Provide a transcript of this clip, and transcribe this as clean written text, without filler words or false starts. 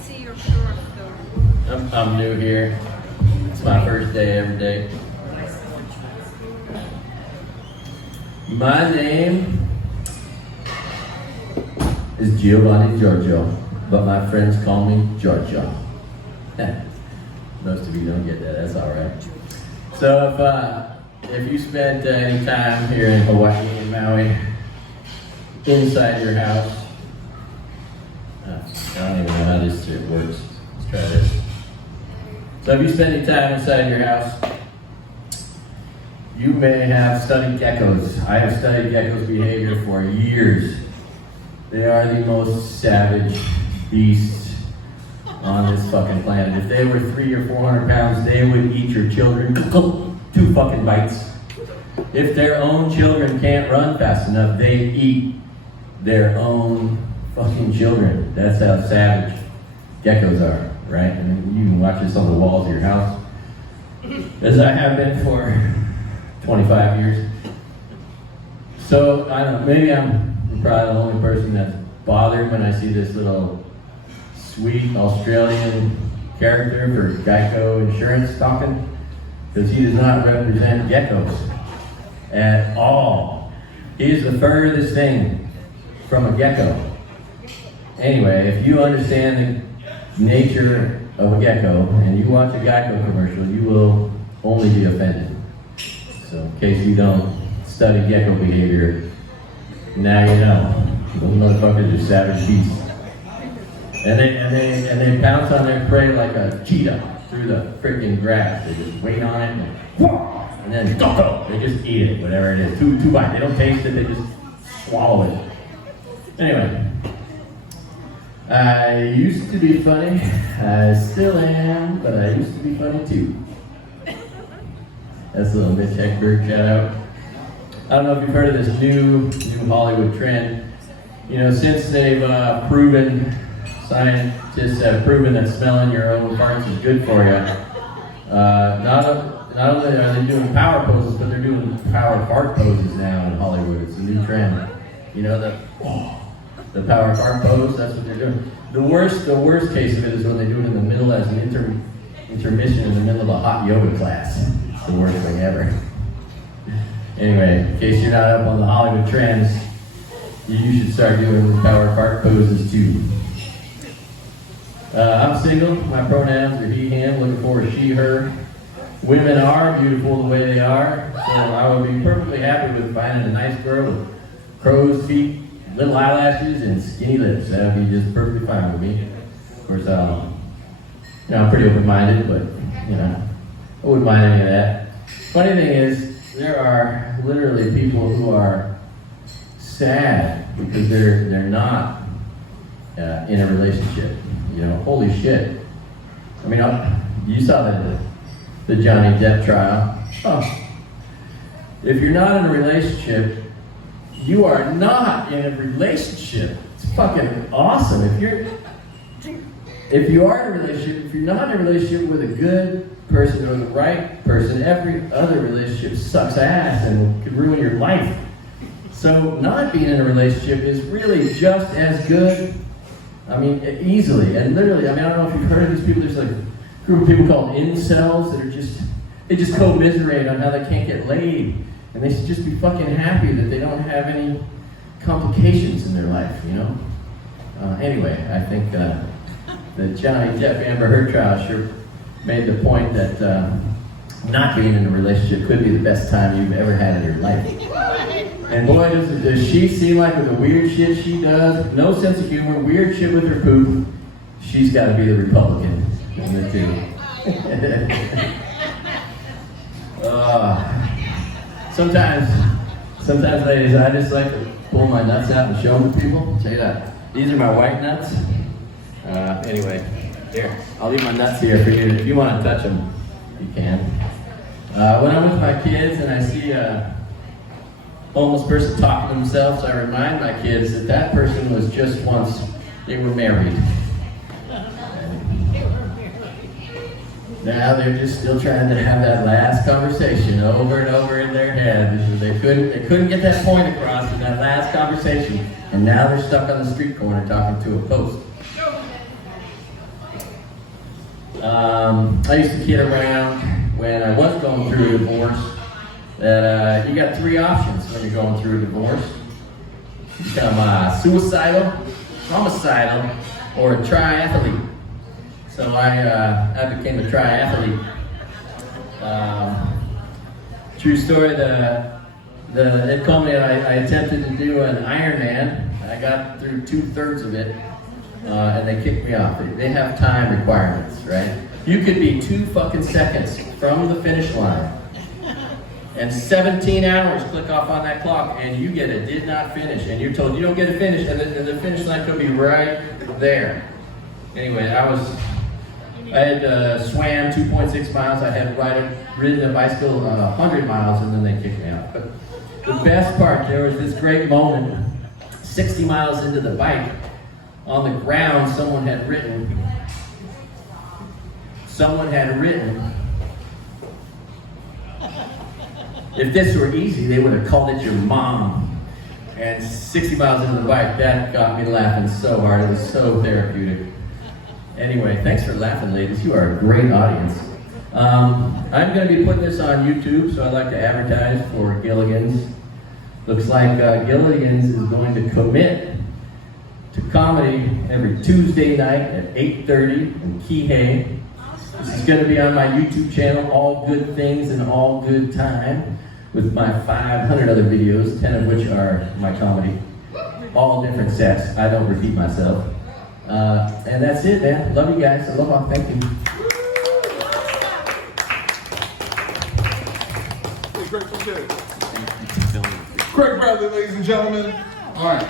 see your short though. I'm new here. It's my first day every day. My name is Giovanni Giorgio, but my friends call me Giorgio. Most of you don't get that, that's alright. So if you spent any time here in Hawaii and Maui, inside your house, I don't even know how this shit works. Let's try this. So if you spend any time inside your house, you may have studied geckos. I have studied geckos' behavior for years. They are the most savage beasts on this fucking planet. If they were 300 or 400 pounds, they would eat your children. 2 fucking bites. If their own children can't run fast enough, they eat their own fucking children. That's how savage geckos are, right? I mean, you can watch this on the walls of your house, as I have been for 25 years. So, I don't know, maybe I'm probably the only person that's bothered when I see this little sweet Australian character for Geico Insurance talking, because he does not represent geckos at all. He is the furthest thing from a gecko. Anyway, if you understand the nature of a gecko and you watch a Geico commercial, you will only be offended. So in case you don't study gecko behavior, now you know. Those motherfuckers are savage beasts. And they pounce on their prey like a cheetah through the freaking grass. They just wait on it and then go. They just eat it, whatever it is. Two bites. They don't taste it, they just swallow it. Anyway, I used to be funny. I still am, but I used to be funny too. That's a little Mitch Hedberg shout out. I don't know if you've heard of this new Hollywood trend. You know, since they've scientists have proven that smelling your own farts is good for you. Not only are they doing power poses, but they're doing power fart poses now in Hollywood. It's a new trend. You know, the power fart pose, that's what they're doing. The worst case of it is when they do it in the middle as an intermission in the middle of a hot yoga class. It's the worst thing ever. Anyway, in case you're not up on the Hollywood trends, you should start doing power fart poses too. I'm single. My pronouns are he, him. Looking for a she, her. Women are beautiful the way they are. So I would be perfectly happy with finding a nice girl with crow's feet, little eyelashes, and skinny lips. That would be just perfectly fine with me. Of course, I'm pretty open-minded, but I wouldn't mind any of that. Funny thing is, there are literally people who are sad because they're not in a relationship. You know, holy shit. I mean, you saw the Johnny Depp trial. Oh. If you're not in a relationship, you are not in a relationship. It's fucking awesome. If you are in a relationship, if you're not in a relationship with a good person or the right person, every other relationship sucks ass and could ruin your life. So not being in a relationship is really just as good. I mean, easily and literally. I mean, I don't know if you've heard of these people. There's like a group of people called incels that are they just commiserate on how they can't get laid, and they should just be fucking happy that they don't have any complications in their life. You know. Anyway, I think the Johnny Depp Amber Heard trial sure made the point that not being in a relationship could be the best time you've ever had in your life. And boy, does she seem like with the weird shit she does, no sense of humor, weird shit with her poop, she's got to be the Republican in the two. Sometimes, ladies, I just like to pull my nuts out and show them to people. Check it out. These are my white nuts. Anyway, here, I'll leave my nuts here for you. If you want to touch them, you can. When I'm with my kids and I see a homeless person talking to themselves, I remind my kids that that person was just once, they were married. Now they're just still trying to have that last conversation over and over in their head. They couldn't get that point across in that last conversation, and now they're stuck on the street corner talking to a post. I used to kid around when I was going through a divorce that you got three options when you're going through a divorce. You become suicidal, homicidal, or a triathlete. So I became a triathlete. True story, it culminated, I attempted to do an Ironman. I got through 2/3 of it, and they kicked me off. They have time requirements, right? You could be 2 fucking seconds from the finish line, and 17 hours click off on that clock, and you get a did not finish, and you're told you don't get a finish, and the finish line could be right there. Anyway, I had swam 2.6 miles, I had ridden a bicycle 100 miles, and then they kicked me out. But the best part, there was this great moment, 60 miles into the bike, on the ground someone had written, if this were easy, they would have called it your mom. And 60 miles into the bike, that got me laughing so hard, it was so therapeutic. Anyway, thanks for laughing, ladies. You are a great audience. I'm going to be putting this on YouTube, so I'd like to advertise for Gilligan's. Looks like Gilligan's is going to commit to comedy every Tuesday night at 8:30 in Kihei. This is going to be on my YouTube channel, All Good Things in All Good Time, with my 500 other videos, 10 of which are my comedy. All different sets. I don't repeat myself. And that's it, man. Love you guys. Aloha. Thank you. Great, Craig Bradley, ladies and gentlemen. All right.